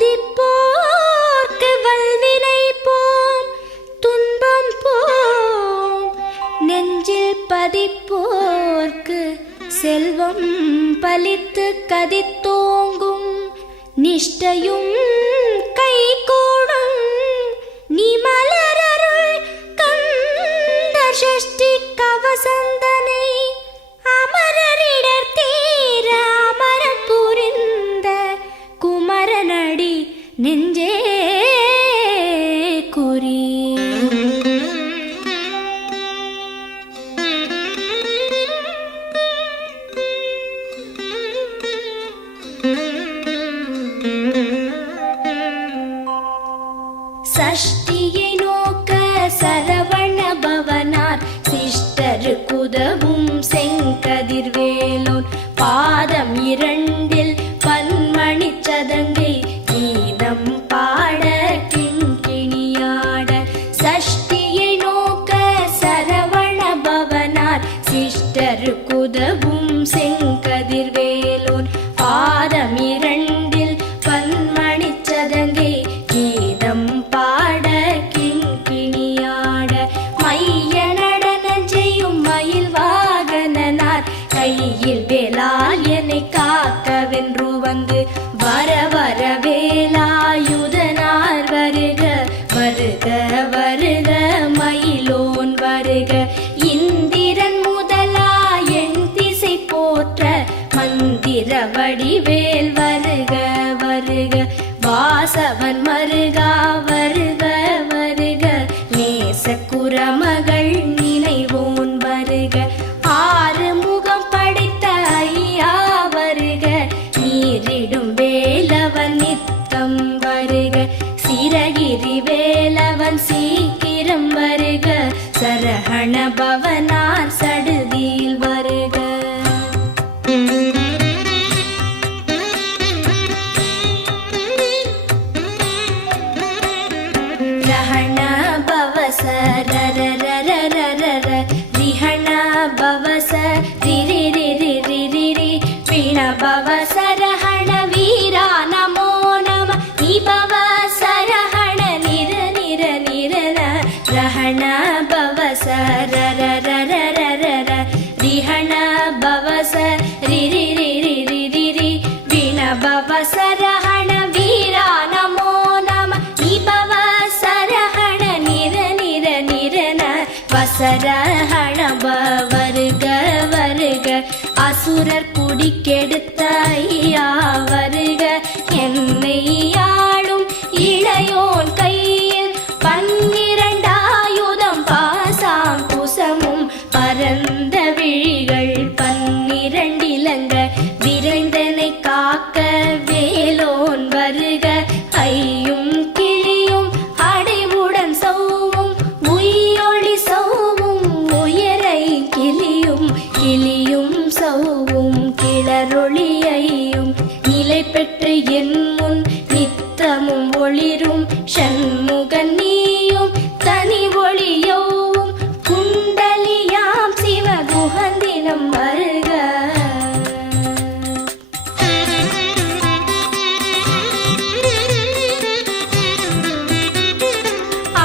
துதிப்போர்க்கு வல்வினை போம் துன்பம் போம், நெஞ்சில் பதிப்போர்க்கு செல்வம் பலித்து கதித்தோங்கும், நிஷ்டையும் கைகூடும் நீ மலரருள் கந்த சஷ்டி கவசந்தனை, அமரரிடர் தீர அமரம் புரிந்த குமரனடி நெஞ்சே குறி. சஷ்டியை நோக்க சரவண பவனார் சிஷ்டருக்குதவும் செங்கதிர்வேலோன், பாதம் இரண்டில் பன்மணி சதங்கை கீதம் பாட கிண்கிணியாட. சஷ்டியை நோக்க சரவண பவனார் சிஷ்டருக்குதவும் செங்கதிர்வேலோன், பாதம் இரண்டில் பன்மணி சதங்கை கீதம் பாட கிண்கிணியாட. மைய நடன செய்யும் மயில் வாகனனார் கையில் வேலால் என்னை காக்கவென்று வந்து, வர வர வேலாயுதனார் வருக வருக வருக மயிலோன் வருக. இந்திரன் முதலா என் திசை போற்ற மந்திர வடிவேல் வருக வருக. வாசவன் மருகா வருக வருக, நேச குரமகள் நினைவோன் வருக. ஆறு முகம் படைத்த ஐயா வருக, நீரிடும் வேலவன் நித்தம் வருக. சிரகிரி வேலவன் சீக்கிரம் வருக, சரஹண பவனார் சடுதியில் வருக. ரஹண பவச ரரரரரரர, ரிஹண பவச ரிரிரிரிரிரிரி, பிண பவச ரஹண வீரா நமோ நம, நிபவ சரஹண நிர நிர நிரன. ரஹண பவச ரரரரரரர, ரிஹண பவச ரிரிரிரிரிரிரி, பிண பவச ரஹண வீரா நமோ நம, நிபவ சரஹண நிர நிர நிரன. வசரஹண வருக வருக, அசுரர் குடிக்கெடுத்த ஐயா வருக. என்னை ஆளும் இளையோன் கையில் பன்னிரண்டாயுதம் பாசாம் குசமும், பரந்த விழிகள் பன்னிரண்டிலங்க விரைந்தனை காக்க வேலோன் வருக. ஐயும் கிளியும் அடைவுடன் சௌவும் உயிரொளி சௌவும், உயரை கிளியும் கிளியும் சௌவும் கிளரொளியையும், நிலை பெற்று என் முன் நித்தமும் ஒளிரும் ஷண்முகன் நீயும் தனி ஒளியோவும், குண்டலியாம் சிவ குஹந்தினம் வருக.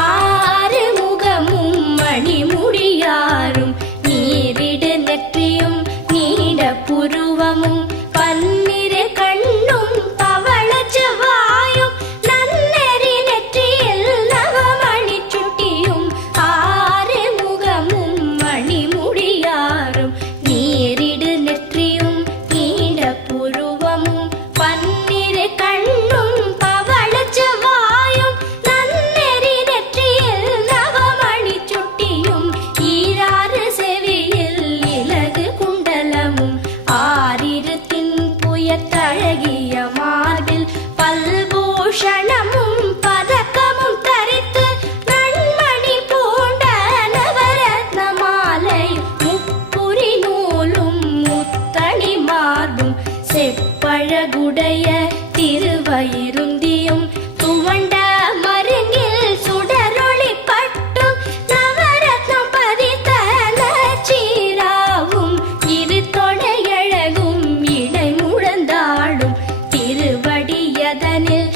ஆறு முகமும் மணிமுடியாரும், நீரிடு நெற்றியும் நீட புருவமும், பன்னிரு கண்ணும் பவள செவ்வாயும், நன்னெறி நெற்றியில் நவமணி சுட்டியும். ஆறு முகமும் மணிமுடியாரும், நீரிடு நெற்றியும் நீட புருவமும், பன்னிரு கண்ணும் பவள செவ்வாயும், நன்னெறி நெற்றியில் நவமணி சுட்டியும். ஈராறு செவியில் இலகு குண்டலமும், ஆறிரு தின்புயத்தழகிய மார்பில் பல்பூஷணமும் பதக்கமும் தரித்து, நன்மணி பூண்ட நவரத்ன மாலை முப்புரி நூலும் முத்தணி மார்பும், செப்பழகுடைய திருவயிருந்தியும், துவண்ட மருங்கில் சுடரொளி பட்டும், நவரத்னம் பதித்த நச்சீராவும், இரு தொடையழகும் இடை முழந்தாடும், திருவடியதனில்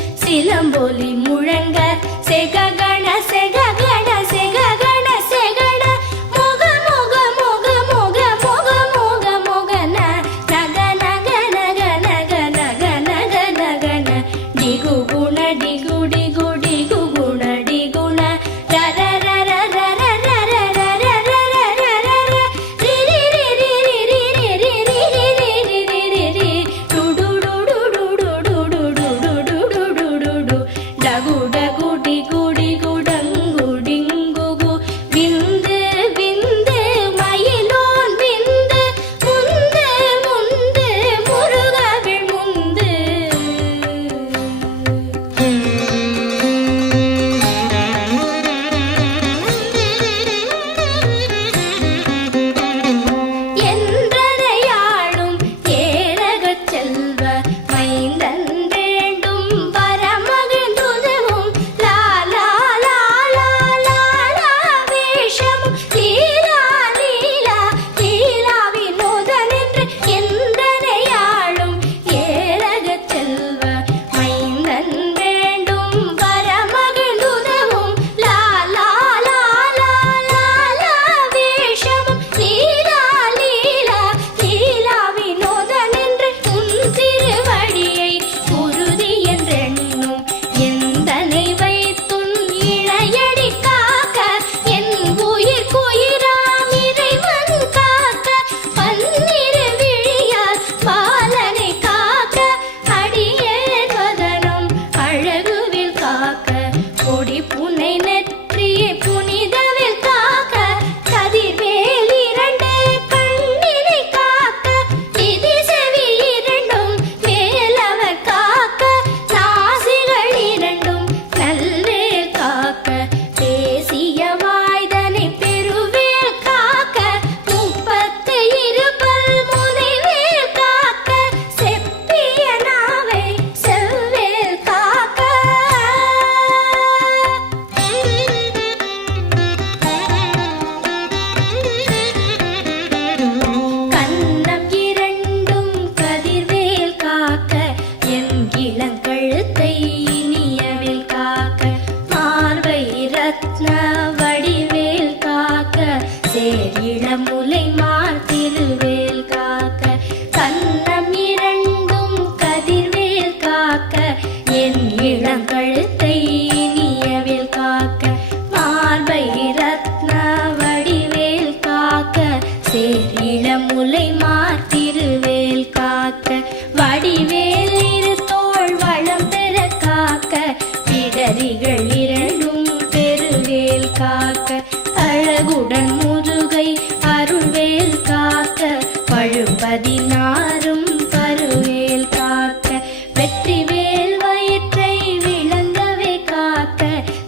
நாரும் பருவேல் காக்க வெற்றிவேல் வயிற்றை விளங்கவே காக்க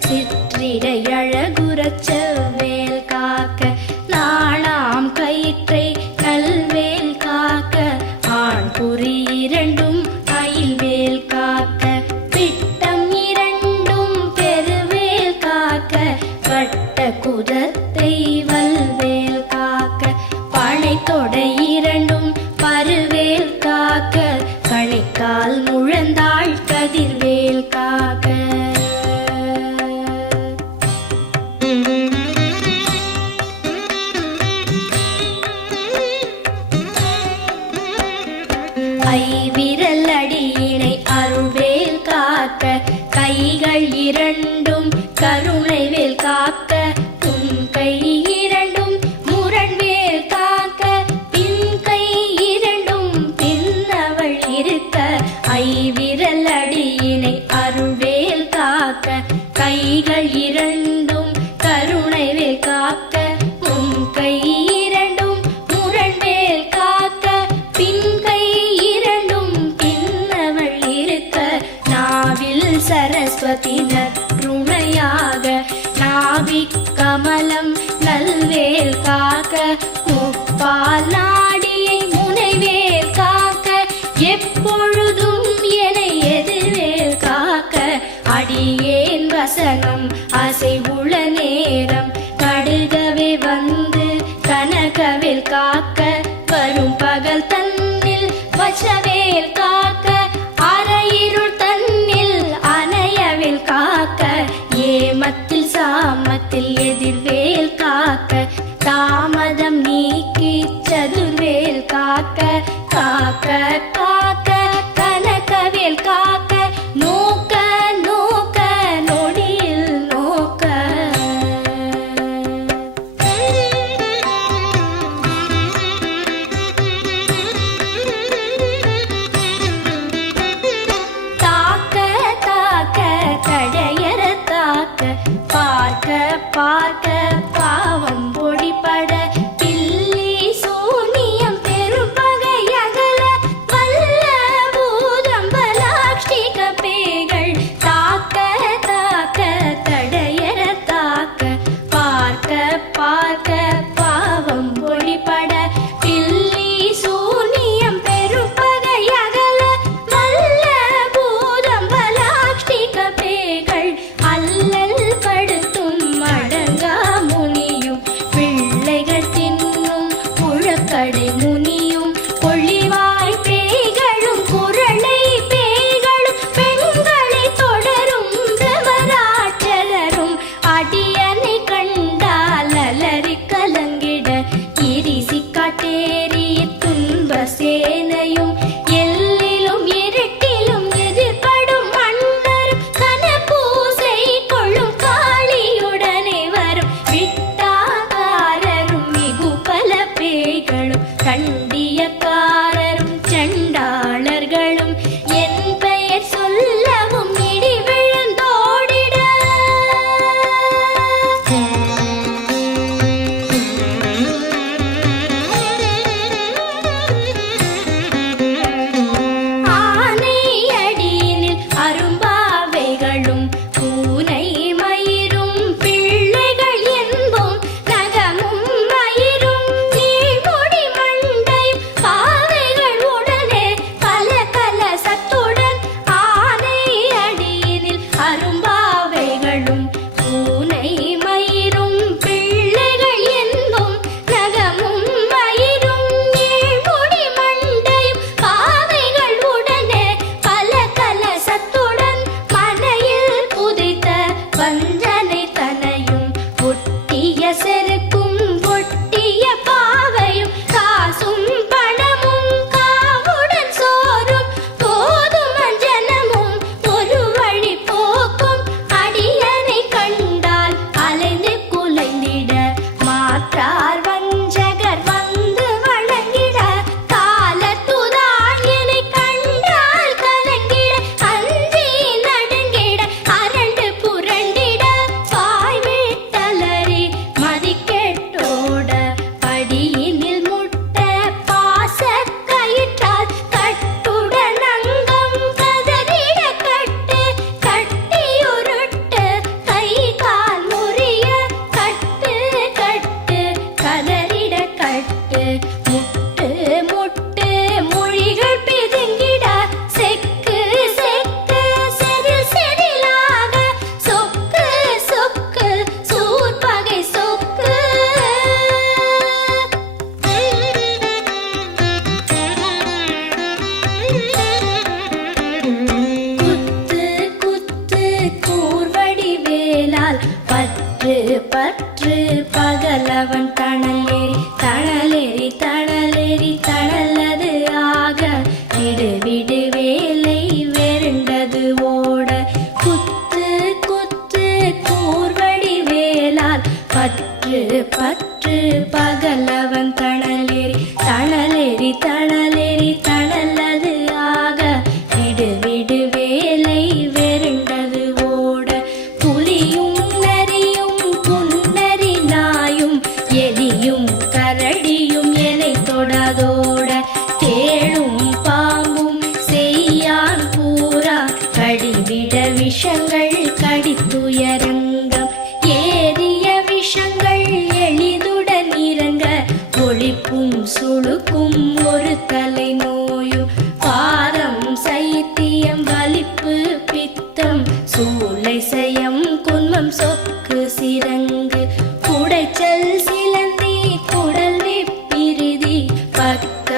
சிற்றிடை அழகுறச் செவ்வேல் காக்க நாணாம் கயிற்றை நல்வேல் காக்க ஆண் குறி இரண்டும் அயில்வேல் காக்க பிட்டம் இரண்டும் பெருவேல் காக்க வட்ட குதத்தை வல்வேல் காக்க பனை தொடை இரண்டும் பருவேல் காக்க கணைக்கால் முழந்தாள் கதிர்வேல் காக்க ஐவிரல் அடியினை அருள்வேல் காக்க கைகள் இரண்டும் கருணைவேல் காக்க உன் கை இரண்டும் முரண்வேல் காக்க பின் கை இரண்டும் பின்னவள் இருக்க ஐவிரல் அடியினை அருள்வேல் காக்க கைகள் இரண்டும் கருணைவேல் காக்க உன் கை இரண்டும் முரண்வேல் காக்க பின் கை இரண்டும் பின்னவள் இருக்க நாவில் சரஸ்வதி நற்றுணையாக நாவிக் கமலம் நல்வேல் காக்க முப்பால் நாடியை முனைவேல் காக்க எப்பொழுதும் என எதிர்வேல் காக்க அடியேன் வசனம் அசைவுள நேரம் கடுகவே வந்து கனகவேல் காக்க வரும் பகல் தன்னில் வச்சவேல் காக்க அரையிருள் தன்னில் அணையவேல் காக்க ஏமத்தில் சாமத்தில் எதிர்வேல் காக்க தாமதம் நீக்கி சதுர்வேல் காக்க காக்க காக்க கனகவேல் காக்க நோக்க நோக்க நொடியில் நோக்க தாக்க தாக்க தடையற தாக்க பார்க்க பார்க்க பாவம் பொடிபட பில்லி சூனியம் பெரும்பகை அகல வல்ல பூதம்பலாக்ஷிக பேய்கள் தாக்க தாக்க தடையற தாக்க பார்க்க பார்க்க பாவம் பொடிபட பில்லி சூனியம் பெரும்பகை அகல வல்ல பூதம்பலாக்ஷிக பேய்கள் அல்லல் படுத்தும் அடங்கா முனியும் பிள்ளைகள் தின்னும் புழக்கடை முனியும் பொழிவாய் பேய்களும் குரளை பேய்களும் பெண்களை தொடரும் பிரமராட்சலரும் அடியனை கண்டால் அலறி கலங்கிட இரிசி காட்டேறி துன்ப சேனையும் எல்லிலும் இருட்டிலும் எதிர்படும் மன்னரும் கனபூசை கொள்ளும் காளியுடனே வரும் விட்டாகாரரும் மிகு பல பேய்களும் கண்டியக்காரரும் சண்டாளர்களும் என் பெயர் சொல்லவும் இடி விழுந்தோடிட விடு விடு வேலை வெருண்டது ஓட குத்து குத்து கூர்வடி வேலால் பற்று பற்று பகலவன் தணலேறி தணலேறி தணலேறி தணலது ஆக விடு விடு வேலை வெருண்டது ஓட புலியும் நரியும் புன்னரி நாயும் எலியும் கரடியும் எனை தொடாதோட தேளும் பாம்பும் செய்யான் பூரா கடிவிட விஷங்கள் கடித்துயரங்கம் ஏறிய விஷங்கள் எளிதுடன் இறங்க ஒளிப்பும் சுளுக்கும் ஒரு தலை நோயும் பாரம் சைத்தியம் வலிப்பு பித்தம் சூளை சயம் குன்மம் சொக்கு சிரங்கு குடைச்சல் சிலந்தி குடல் வெப்பிரிதி பக்க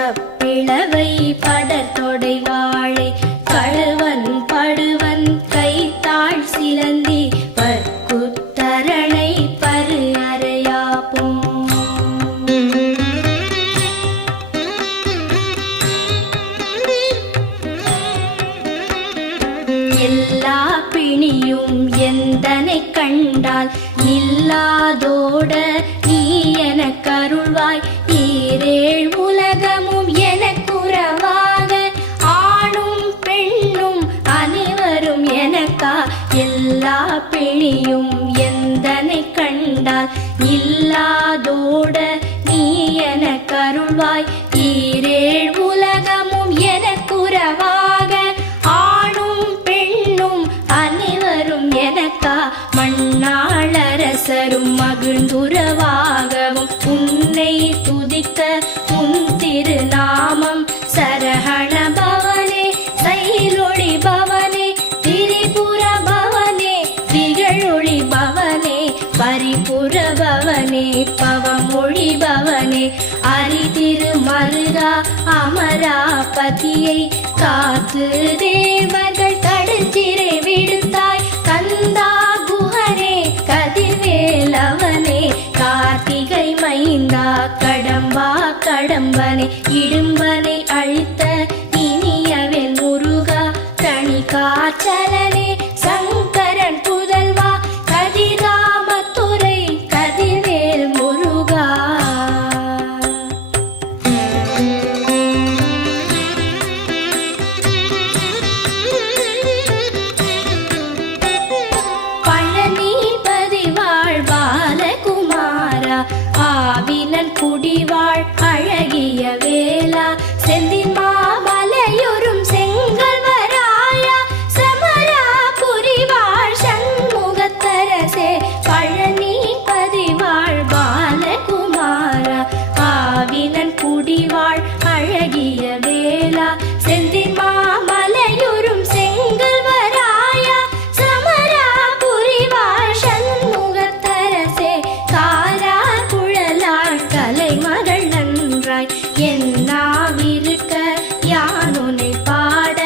பிளவை படத்தொடை வாழை கழுவன் படுவன் கைத்தாள் சிலந்தி பற்குத்தரணை பரு அறையாப்பும் எல்லா பிணியும் எந்தனை கண்டால் நில்லாதோட நீ எனக் கருள்வாய் ஈரேழ் உலகமும் எனக்குறவாக ஆணும் பெண்ணும் அனைவரும் எனக்கா எல்லா பிணியும் எந்தனை கண்டால் இல்லாதோட நீ எனக் கருள்வாய் ஈரேழ் உலகமும் எனக்குறவாக ஆணும் பெண்ணும் அனைவரும் எனக்கா மண்ணாளரசரும் மகிழ்ந்துறவாகவும் உன்னை துதிக்க உன் திருநாமம் சரஹண பவனே சைலொளி பவனே திரிபுர பவனே திகழொளி பவனே பரிபுர பவனே பவமொழி பவனே அரிதிரு மருகா அமராபதியை காத்து தேவர்கள் கடுஞ்சிறை விடுத்தாய் கந்தா குஹனே கதிர்வேலவனே கார்த்திகை மைந்தா கடம்பா கடம்பனே இடும்பனை அழித்த இனியவென் முருகா தனி காச்சலனே சங்கரன் புதல்வா கதிராமத்துறை கதிர்வேல் முருகா பழனிபதி வாழ்பாலகுமாரா ஆவினன் குடிவாழ் அழகிய வேலா செந்தின் மாமலையொரும் செங்கல்வராயா சமரா புரிவாழ் சண்முகத்தரசே பழனிபதி வாழ்பாலகுமாரா ஆவினன் குடிவாழ் அழகிய வேலா செந்தின் மாமலையொரும் செங்கல்வராயா சமரா புரிவாழ் சண்முகத்தரசே காரா குழலாள் கலைமகள் நன்றாய் என்னாவிருக்க யானுனை பாட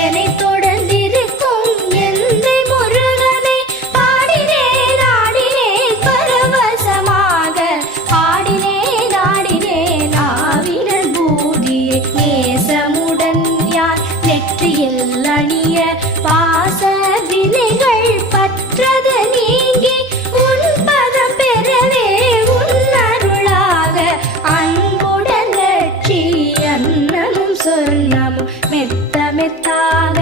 என்னை தொடர்ந்திருக்கும் எந்தை முருகனை பாடினேன் ஆடினேன் பரவசமாக ஆடினேன் ஆடினேன் ஆவினன் பூதியை நேசமுடன் யார் நெற்றியில் அணிய பாச வினைகள் பற்றது நீங்கி உன் பதம் பெறவே உன் அருளாக அன்புடன் லட்சி அன்னமும் சொன்னமும் மெத்த மெத்தாக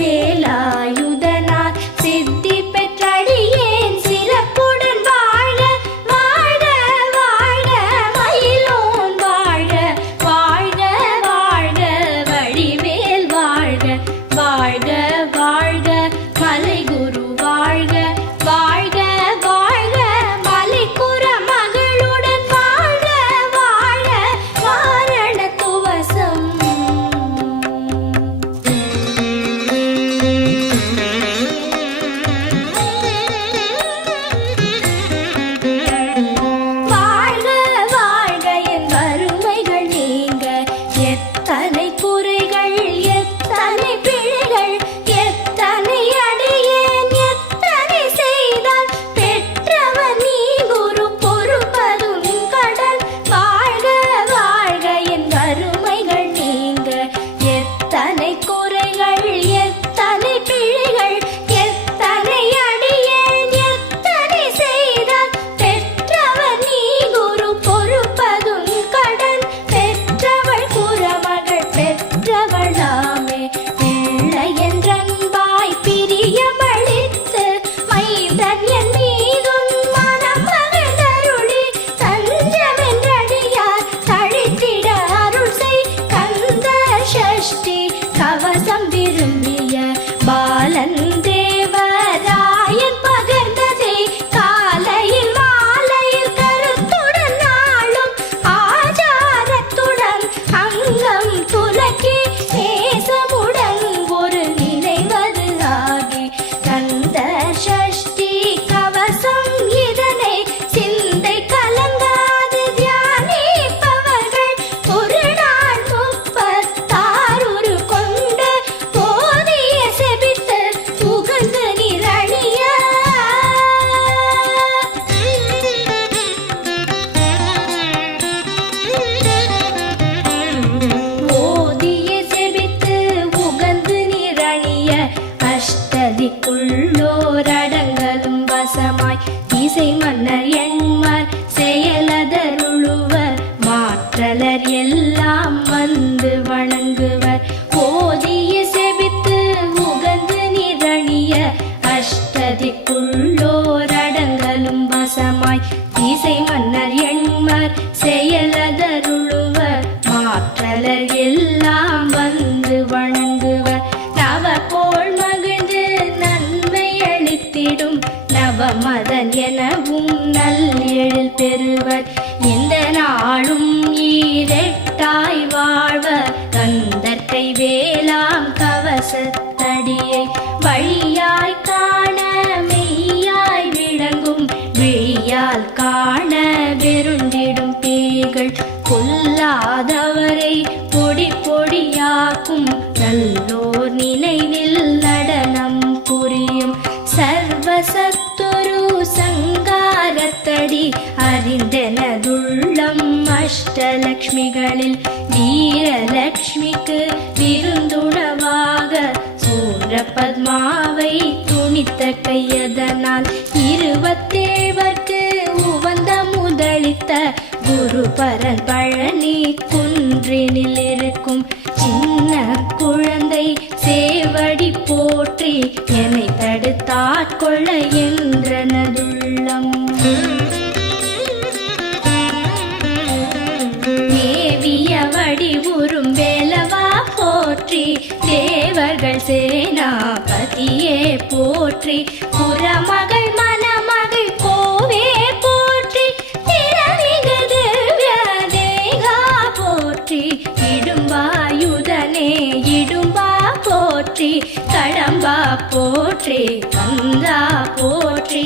வேலாயுதனார் சித்தி பெற்றடியேன் சிறப்புடன் வாழ வாழ வாழ மயிலோன் வாழ வாழ்க வாழ்க வடிவேல் வாழ்க வாழ்க வாழ்க மலைகுரு வாழ்க வாழ்க வாழ்க மலைக்குற மகளுடன் வாழ்க வாழ வாரண துவசம் எத்தனை குறைகள் எத்தனை பிழைகள் எத்தனை அடியேன் எத்தனை செய்தால் பெற்றவர் நீ குரு பொறுப்பதும் கடன் பெற்றவள் குறமகள் பெற்றவளாமே பிள்ளை என்றன்பாய் பிரியமளித்து மைந்தன் என் மீதும் மனம் மகிழ்ந்தருளி தஞ்சமென்றடியார் தழித்திட அருள் செய் கந்த சஷ்டி கவசம் விரும்பிய பாலன் தேவராயன் பகர்ந்ததே காலையில் மாலையில் கருத்துடன் நாளும் ஆச்சாரத்துடன் அங்கம் துலக்கி நேசமுடன் ஒரு நினைவது ஆகி கந்த சஷ்டி கவசம் இதனை சிந்தை கலங்காது தியானிப்பவர்கள் ஒரு நாள் 36 கொண்டு போதிய செபித்து புகழ்ந்து நிரணிய ஓதிய செபித்து உகந்து நிரணிய அஷ்டதிக்குள்ளோரடங்கலும் வசமாய் இசை மன்னர் எண்மர் செயலதருளுவர் மாற்றலர் எல்லாம் வந்து வணங்குவர் ஓதிய செபித்து உகந்து நிரணிய அஷ்டதிக்குள்ளோரடங்கலும் வசமாய் இசை மன்னர் எண்மர் செயலதருளுவர் மாற்றலர் எல்லாம் வந்து வணங்குவர் நவகோள் மகிழ்ந்து நன்மை அளித்திடும் நவமதன் எனவும் நல்லெழில் பெறுவர் இந்த நாளும் ஈரெட்டாய் வாழ்வர் கந்தற்கை வேளாம் கவசத்தடியை வழியாய் காண மெய்யாய் விளங்கும் விழியால் காண வெருண்டிடும் பேய்கள் கொல்லாதவரை பொடி பொடியாக்கும் நல்லோர் நினைவில் நடனம் புரியும் சர்வசத்துரு சங்காரத்தடி அறிந்தனதுள்ளம் அஷ்டலக்ஷ்மிகளில் வீரலக்ஷ்மிக்கு விருந்துணவாக சூரபத்மாவை துணித்த கையதனால் 27 உவந்த முதலித்த குருபரன் பழனி குன்றினில் இருக்கும் சின்ன குழந்தை சேவடி போற்றி என்னை தடுத்தாட்கொள்ள என்றனதுள்ளம் மேவிய வடிவுறும் வேலவா போற்றி தேவர்கள் சேனாபதியே போற்றி புறமகள் மணமகள் கோவே போற்றி திறமிகு திவ்ய தேகா போற்றி இடும்பாயுதனே இடும்பா போற்றி கடம்பா போற்றி கந்தா போற்றி